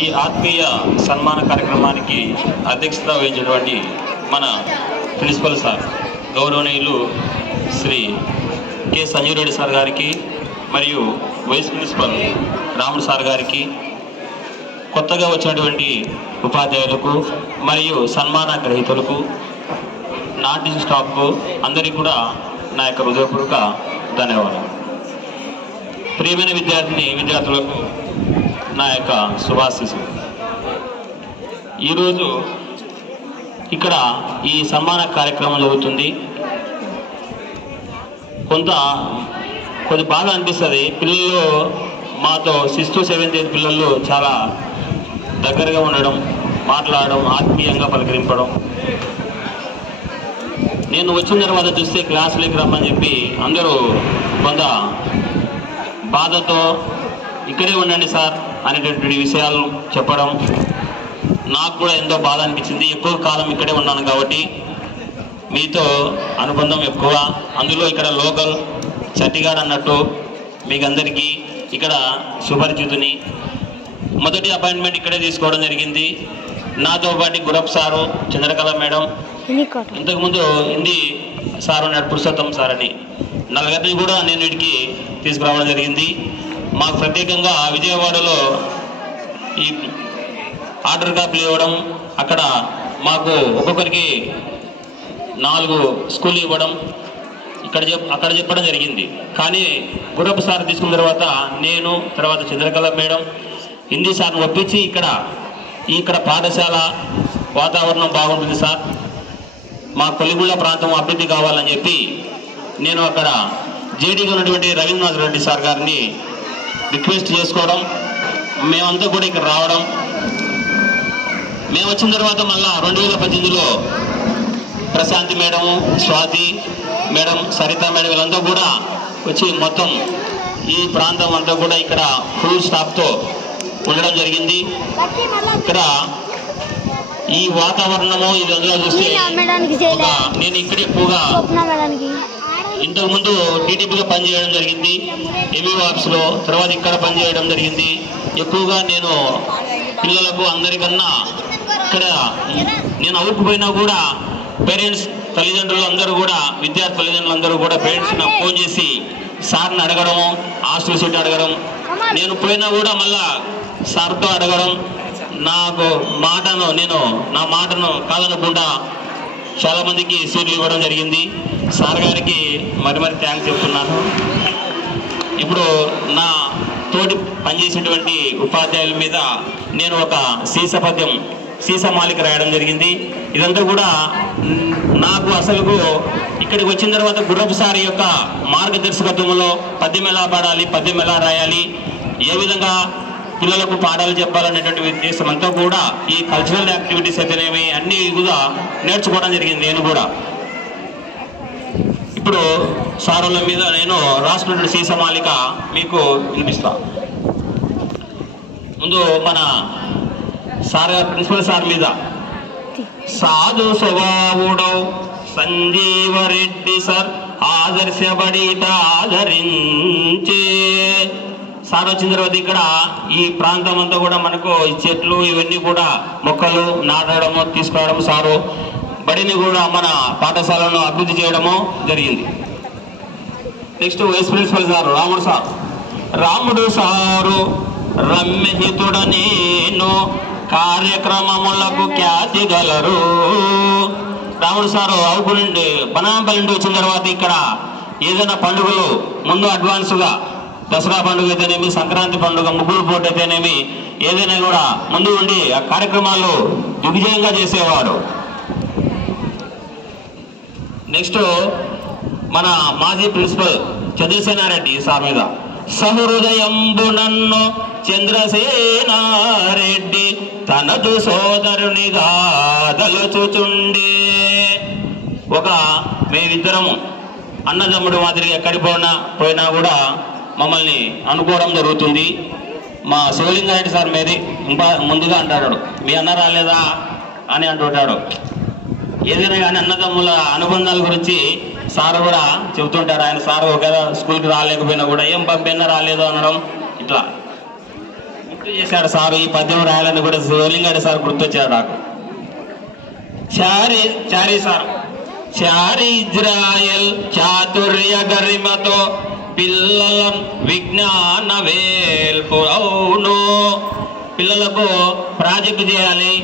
ఈ ఆత్మీయ సన్మాన కార్యక్రమానికి అధ్యక్షత వహించినటువంటి మన ప్రిన్సిపల్ సార్ గౌరవనీయులు శ్రీ కె సంజీవ్ రెడ్డి సార్ గారికి మరియు వైస్ ప్రిన్సిపల్ రాముడు సార్ గారికి, కొత్తగా వచ్చినటువంటి ఉపాధ్యాయులకు మరియు సన్మాన గ్రహీతలకు, నాన్ టీచింగ్ స్టాఫ్కు అందరికీ కూడా నా యొక్క హృదయపూర్వక ధన్యవాదాలు. ప్రియమైన విద్యార్థులకు నా యొక్క శుభాశీస్సులు. ఈరోజు ఇక్కడ ఈ సన్మాన కార్యక్రమం జరుగుతుంది. కొద్ది బాగా అనిపిస్తుంది. పిల్లలు మాతో 6th to 7th పిల్లలు చాలా దగ్గరగా ఉండడం, మాట్లాడడం, ఆత్మీయంగా పలకరింపడం. నేను వచ్చిన తర్వాత చూస్తే క్లాసులోకి రమ్మని చెప్పి అందరూ కొంత బాధతో ఇక్కడే ఉండండి సార్ అనేటటువంటి విషయాలు చెప్పడం నాకు కూడా ఎంతో బాధ అనిపించింది. ఎక్కువ కాలం ఇక్కడే ఉన్నాను కాబట్టి మీతో అనుబంధం ఎక్కువ. అందులో ఇక్కడ లోకల్ చట్టిగాడు అన్నట్టు మీకు అందరికీ ఇక్కడ సుపరిచితుని. మొదటి అపాయింట్మెంట్ ఇక్కడే తీసుకోవడం జరిగింది. నాతో పాటు గురప్ సారు, చంద్రకళ మేడం, ఇంతకుముందు హిందీ సార్ ఉన్నాడు పురుషోత్తం సార్ అని, నలుగురిని కూడా నేను వీటికి తీసుకురావడం జరిగింది. మాకు ప్రత్యేకంగా విజయవాడలో ఈ ఆర్డర్ కాపీలు ఇవ్వడం, అక్కడ మాకు ఒక్కొక్కరికి 4 స్కూల్ ఇవ్వడం అక్కడ చెప్పడం జరిగింది. కానీ గురప్ప సార్ తీసుకున్న తర్వాత నేను, తర్వాత చంద్రకళ మేడం, హిందీ సార్ని ఒప్పించి ఇక్కడ పాఠశాల వాతావరణం బాగుంటుంది సార్, మా కొలిగుళ్ళ ప్రాంతం అభివృద్ధి కావాలని చెప్పి నేను అక్కడ జేడీగా ఉన్నటువంటి రవీంద్రనాథ్ రెడ్డి సార్ గారిని రిక్వెస్ట్ చేసుకోవడం, మేమంతా కూడా ఇక్కడ రావడం. మేము వచ్చిన తర్వాత మళ్ళా 2018లో Prashanti madam, Swathi madam, Saritha madam వీళ్ళంతా కూడా వచ్చి మొత్తం ఈ ప్రాంతం అంతా కూడా ఇక్కడ ఫుల్ స్టాఫ్తో ఉండడం జరిగింది. ఇక్కడ ఈ వాతావరణము ఇది అందులో చూస్తే నేను ఇక్కడ ఎక్కువగా ఇంతకుముందు టీడీపీలో పనిచేయడం జరిగింది, ఎంఈఓ ఆఫీస్లో, తర్వాత ఇక్కడ పనిచేయడం జరిగింది. ఎక్కువగా నేను పిల్లలకు అందరికన్నా ఇక్కడ నేను అవుకుపోయినా కూడా పేరెంట్స్ తల్లిదండ్రులు అందరూ కూడా, విద్యార్థి తల్లిదండ్రులు అందరూ కూడా పేరెంట్స్ నాకు ఫోన్ చేసి సార్ని అడగడము, హాస్టల్ సీట్ అడగడం, నేను పోయినా కూడా మళ్ళా సార్తో అడగడం, నా మాటను కాదనకుండా చాలామందికి సీట్లు ఇవ్వడం జరిగింది. సార్ గారికి మరి థ్యాంక్స్ చెప్తున్నాను. ఇప్పుడు నా తోటి పనిచేసేటువంటి ఉపాధ్యాయుల మీద నేను ఒక సీసమాలిక రాయడం జరిగింది. ఇదంతా కూడా నాకు అసలుకు ఇక్కడికి వచ్చిన తర్వాత గుర్రపు సార్ యొక్క మార్గదర్శకత్వంలో పద్యం ఎలా పాడాలి, పద్యం ఎలా రాయాలి, ఏ విధంగా పిల్లలకు పాఠాలు చెప్పాలనేటువంటి ఉద్దేశం అంతా కూడా ఈ కల్చరల్ యాక్టివిటీస్ అయితేనేమి అన్నీ కూడా నేర్చుకోవడం జరిగింది. నేను కూడా ఇప్పుడు సారుల మీద నేను రాసుకున్నటువంటి సీసమాలిక మీకు వినిపిస్తా. ముందు మన సార్ ప్రిన్సిపల్ సార్ మీద, సాధు స్వభావుడౌ సంజీవరెడ్డి సార్ ఆదర్శపడిత ఆదరించే. సార్ వచ్చిన తర్వాత ఇక్కడ ఈ ప్రాంతం అంతా కూడా మనకు ఈ చెట్లు ఇవన్నీ కూడా మొక్కలు నాటడము, తీసుకురావడం, సారు బడిని కూడా మన పాఠశాలను అభివృద్ధి చేయడము జరిగింది. నెక్స్ట్ వైస్ ప్రిన్సిపల్ సార్ రాముడు సారు రమ్యహితుడ నేను కార్యక్రమములకు ఖ్యాతి గలరు. రాముడు సారు అవుకు నుండి బనాంపల్లి నుండి వచ్చిన తర్వాత ఇక్కడ ఏదైనా పండుగలు ముందు అడ్వాన్స్గా దసరా పండుగ అయితేనేమి, సంక్రాంతి పండుగ, ముగ్గులు పోటీ అయితేనేమి, ఏదైనా కూడా ముందు ఉండి ఆ కార్యక్రమాలు దిగ్విజయంగా చేసేవాడు. నెక్స్ట్ మన మాజీ ప్రిన్సిపల్ చంద్రసేనారెడ్డి సార్ మీద, సహృదయంబు నన్ను చంద్రసేనారెడ్డి తనదు సోదరునిగా దలుచుచుండే. మేమిద్దరము అన్నదమ్ముడు మాదిరిగా ఎక్కడికి పోయినా కూడా మమ్మల్ని అనుకోవడం జరుగుతుంది. మా శివలింగారెడ్డి సార్ మీది ఇంకా ముందుగా అంటాడు, మీ అన్న రాలేదా అని అంటుంటాడు. ఏదైనా కానీ అన్నదమ్ముల అనుబంధాల గురించి సార్ కూడా చెబుతుంటారు. ఆయన సార్ ఒకవేళ స్కూల్కి రాలేకపోయినా కూడా ఏం పంపినా రాలేదు అనడం, ఇట్లా గుర్తు చేశాడు సార్. ఈ పద్యం రాయాలని కూడా శివలింగాడు సార్ గుర్తొచ్చాడు నాకు. చారీ సార్. చారి ఇజ్రాయెల్ చాతుర్య గరిమతో పిల్లల విజ్ఞాన వేల్పు. అవును, పిల్లలకు ప్రాజెక్టు చేయాలి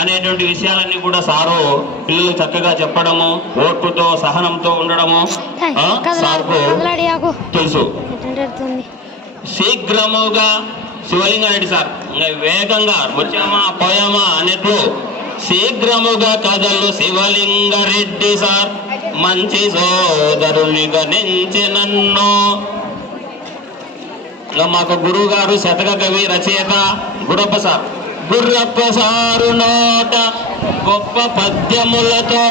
అనేటువంటి విషయాలన్నీ కూడా సారు పిల్లలు చక్కగా చెప్పడము, ఓర్పుతో సహనంతో ఉండడము సార్కు తెలుసు. శీఘ్రముగా శివలింగారెడ్డి సార్ వేగంగా వచ్చామా పోయామా అన్నట్లు శీఘ్రముగా కథలు శివలింగారెడ్డి సార్ మంచి సోదరుని గణించి నన్ను. మాకు గురువు గారు శతక కవి రచయిత గురప్ప సార్. గుర్రప్ప సారు నోట గొప్ప పద్యములతో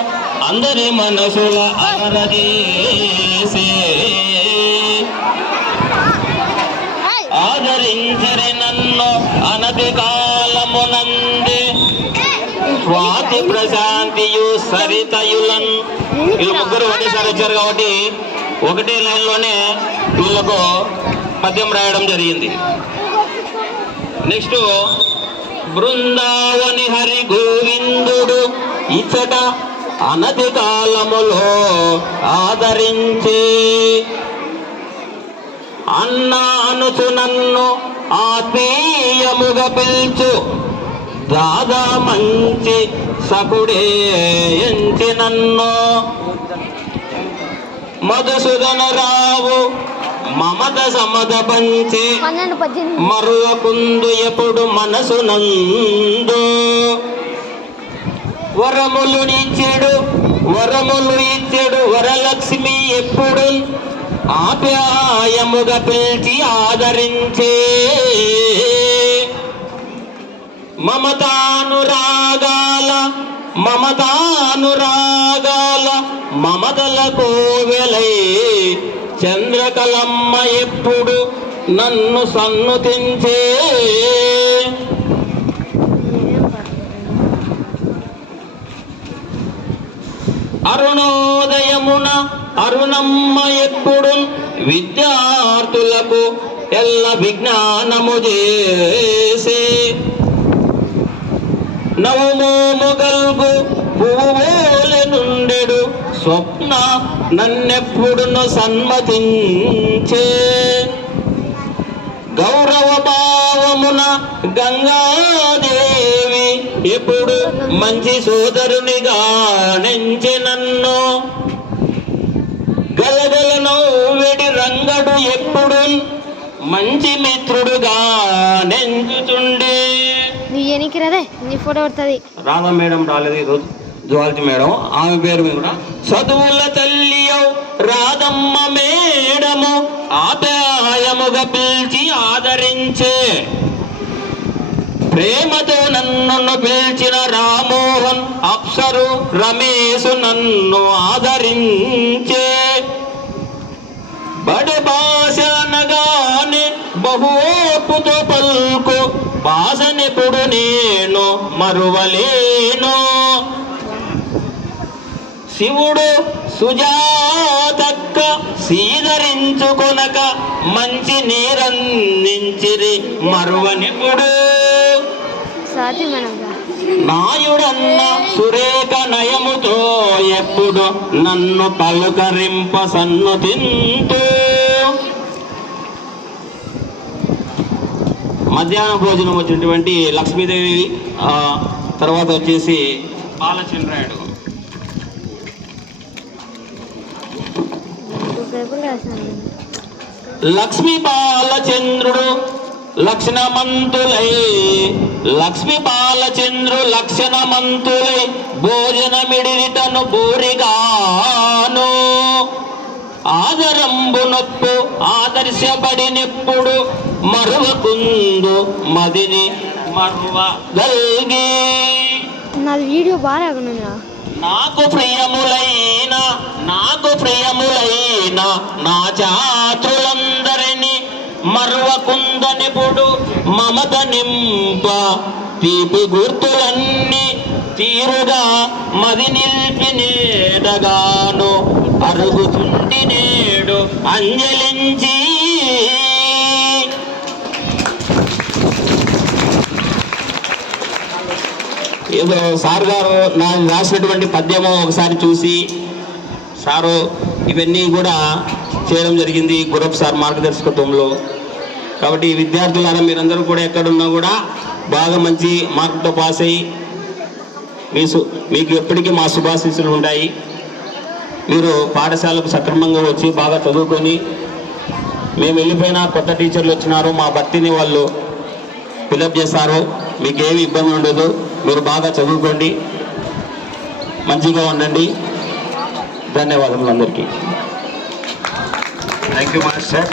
అందరి మనసుల ఆరదీసే ఆదరించరి నన్ను అనతి కాలమునందే స్వాతి ప్రశాంతియు సరితయులన్. వీళ్ళు ముగ్గురు ఒకటేసారి వచ్చారు కాబట్టి ఒకటే లైన్లోనే వీళ్ళకు పద్యం రాయడం జరిగింది. నెక్స్ట్ బృందావని హరి గోవిందుడు ఇచ్చట అనతి కాలములో ఆదరించే అన్నా అనుచు నన్ను ఆత్మీయముగా పిల్చు దాదా మంచి సకుడే ఎంచి నన్ను. మధుసూదన రావు మమత సమత పంచి మరువకుందు ఎప్పుడు మనసు నందు. వరములు ఇచ్చెడు వరలక్ష్మి ఎప్పుడు ఆప్యాయముగా పిలిచి ఆదరించే మమతానురాగాల మమతల కోవెలై చంద్రకలమ్మ ఎప్పుడు నన్ను సన్నుతించే. అరుణోదయమున అరుణమ్మ ఎప్పుడు విద్యార్థులకు ఎల్ల విజ్ఞానము చేసే. నవమోము గల్గు పువ్వులే నుండెడు స్వప్న నన్నెప్పుడును సన్మతించే. గౌరవ భావమున గంగాదేవి ఎప్పుడు మంచి సోదరునిగా నెంచి నన్ను. గలగలను వెడి రంగడు ఎప్పుడు మంచి మిత్రుడుగా నెంచుతుండే. నీ ఫోటో పడుతుంది. రాధా మేడం రాలేదు ఈరోజు, జువాలజీ మేడం, ఆమె పేరు కూడా చదువుల తల్లి రాధమ్మ మేడము ఆప్యాయముగా పిలిచి ఆదరించే. ప్రేమతో నన్ను పిలిచిన రామోహన్ అప్సరు రమేష్ నన్ను ఆదరించే. బడి భాష అనగానే బహుఓపుతో పలుకు భాషనెప్పుడు నేను మరువలేను. శివుడు సుజాతక్క సీదరించుకొనక మంచి నీరందించిరి మరువనిప్పుడు. నాయుడన్న సురేఖ నయముతో ఎప్పుడు నన్ను పలుకరింప సన్నుతింతూ. మధ్యాహ్న భోజనం వచ్చినటువంటి లక్ష్మీదేవి, తర్వాత వచ్చేసి బాలచంద్రాయుడు. లక్ష్మీ బాలచంద్రుడు లక్షణమంతులై భోజనమిడిటను బోరిగాను. ఆదరంబు నొప్పు ఆదర్శపడినెప్పుడు మరువకుందు మదిని మరువగల్గి. నాది వీడియో బాగా నాకు ప్రియములైన నా చాతులందరినీ మరువకుందనిప్పుడు మమత నింప తీపి గుర్తులన్నీ తీరుగా మది నిలిపి నేడగాను అరుగుతుంటి నేడు అంజలించి. ఏదో సార్ గారు నా రాసినటువంటి పద్యము ఒకసారి చూసి సారు ఇవన్నీ కూడా చేయడం జరిగింది గురప్ సార్ మార్గదర్శకత్వంలో. కాబట్టి విద్యార్థులారా మీరందరూ కూడా ఎక్కడున్నా కూడా బాగా మంచి మార్కుతో పాస్ అయ్యి మీకు ఎప్పటికీ మా శుభాశీస్సులు ఉంటాయి. మీరు పాఠశాలకు సక్రమంగా వచ్చి బాగా చదువుకొని, మేము వెళ్ళిపోయినా కొత్త టీచర్లు వచ్చినారు, మా భర్తీని వాళ్ళు ఫిలప్ చేస్తారు, మీకు ఏమి ఇబ్బంది ఉండదు. మీరు బాగా చదువుకోండి, మంచిగా ఉండండి. ధన్యవాదములు అందరికీ. Thank you master.